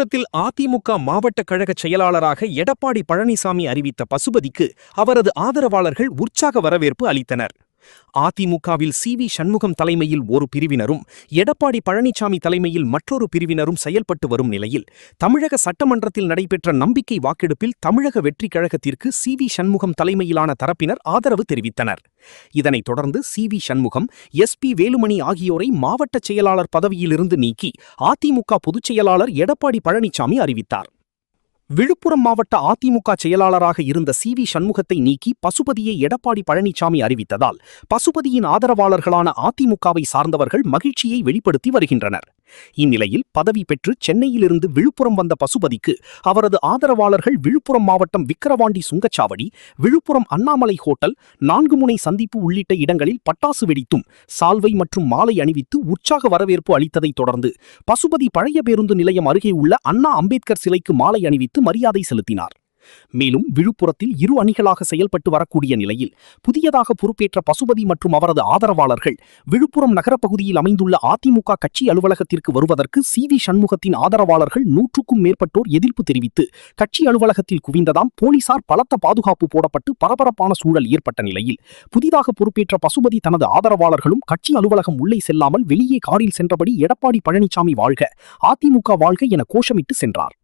விழுப்புரத்தில் அதிமுக மாவட்ட கழக செயலாளராக எடப்பாடி பழனிசாமி அறிவித்த பசுபதிக்கு அவரது ஆதரவாளர்கள் உற்சாக வரவேற்பு அளித்தனர். அதிமுகவில் சி.வி. சண்முகம் தலைமையில் ஒரு பிரிவினரும் எடப்பாடி பழனிசாமி தலைமையில் மற்றொரு பிரிவினரும் செயல்பட்டு வரும் நிலையில் தமிழக சட்டமன்றத்தில் நடைபெற்ற நம்பிக்கை வாக்கெடுப்பில் தமிழக வெற்றிக் கழகத்திற்கு சி.வி. சண்முகம் தலைமையிலான தரப்பினர் ஆதரவு தெரிவித்தனர். இதனைத் தொடர்ந்து சி.வி. சண்முகம், எஸ்.பி. வேலுமணி ஆகியோரை மாவட்ட செயலாளர் பதவியிலிருந்து நீக்கி அதிமுக பொதுச் செயலாளர் எடப்பாடி பழனிசாமி அறிவித்தார். விழுப்புரம் மாவட்ட அதிமுக செயலாளராக இருந்த சி.வி. சண்முகத்தை நீக்கி பசுபதியை எடப்பாடி பழனிசாமி அறிவித்ததால் பசுபதியின் ஆதரவாளர்களான அதிமுகவை சார்ந்தவர்கள் மகிழ்ச்சியை வெளிப்படுத்தி வருகின்றனர். இந்நிலையில் பதவி பெற்று சென்னையிலிருந்து விழுப்புரம் வந்த பசுபதிக்கு அவரது ஆதரவாளர்கள் விழுப்புரம் மாவட்டம் விக்கிரவாண்டி சுங்கச்சாவடி, விழுப்புரம் அண்ணாமலை ஹோட்டல், 4 முனை சந்திப்பு உள்ளிட்ட இடங்களில் பட்டாசு வெடித்தும் சால்வை மற்றும் மாலை அணிவித்து உற்சாக வரவேற்பு அளித்ததைத் தொடர்ந்து பசுபதி பழைய பேருந்து நிலையம் அருகே உள்ள அண்ணா அம்பேத்கர் சிலைக்கு மாலை அணிவித்து மரியாதை செலுத்தினார். மேலும் விழுப்புரத்தில் இரு அணிகளாக செயல்பட்டு வரக்கூடிய நிலையில் புதியதாக பொறுப்பேற்ற பசுபதி மற்றும் அவரது ஆதரவாளர்கள் விழுப்புரம் நகரப்பகுதியில் அமைந்துள்ள அதிமுக கட்சி அலுவலகத்திற்கு வருவதற்கு சி.வி. சண்முகத்தின் ஆதரவாளர்கள் 100க்கும் மேற்பட்டோர் எதிர்ப்பு தெரிவித்து கட்சி அலுவலகத்தில் குவிந்ததாம். போலீசார் பலத்த பாதுகாப்பு போடப்பட்டு பரபரப்பான சூழல் ஏற்பட்ட நிலையில் புதிதாக பொறுப்பேற்ற பசுபதி தனது ஆதரவாளர்களும் கட்சி அலுவலகம் உள்ளே செல்லாமல் வெளியே காரில் சென்றபடி எடப்பாடி பழனிசாமி வாழ்க, அதிமுக வாழ்க என கோஷமிட்டு சென்றார்.